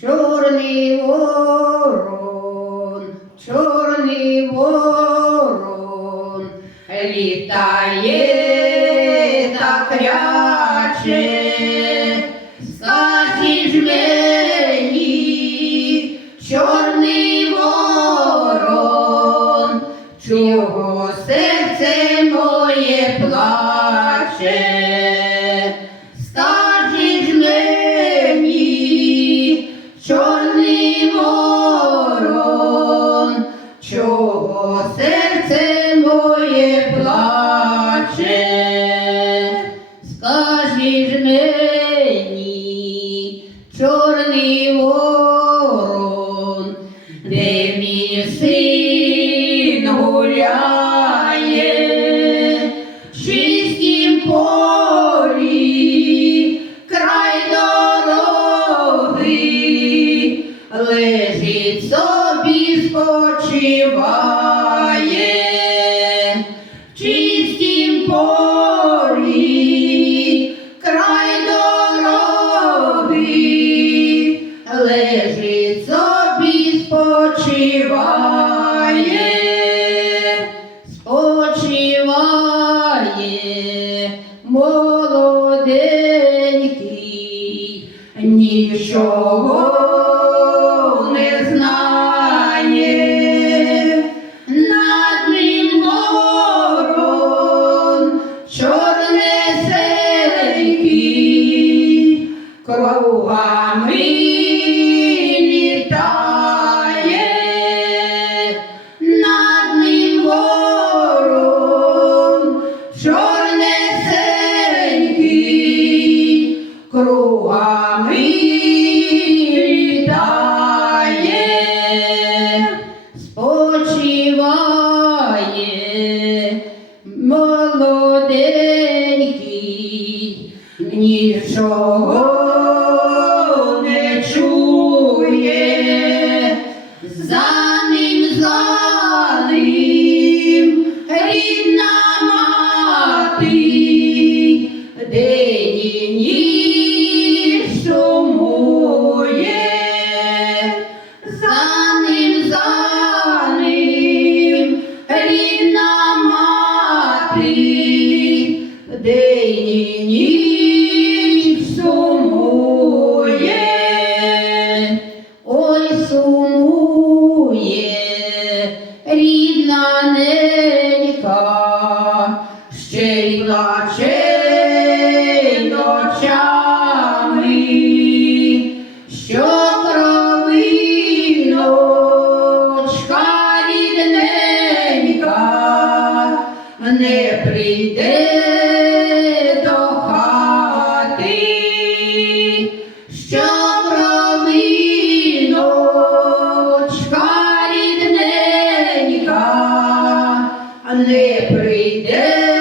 чорний ворон, чорний ворон, літає так ряче, скажи ж мені, чорний ворон, чого серце моє плаче, чорний спочиває, спочиває молоденький, нічого не знає, над ним ворон чорнесенький, кругами кругами літає, спочиває молоденький, нічого рідна ненька, ще й плаче ночами, що кровиночка не прийде кровиночка рідненька не прийде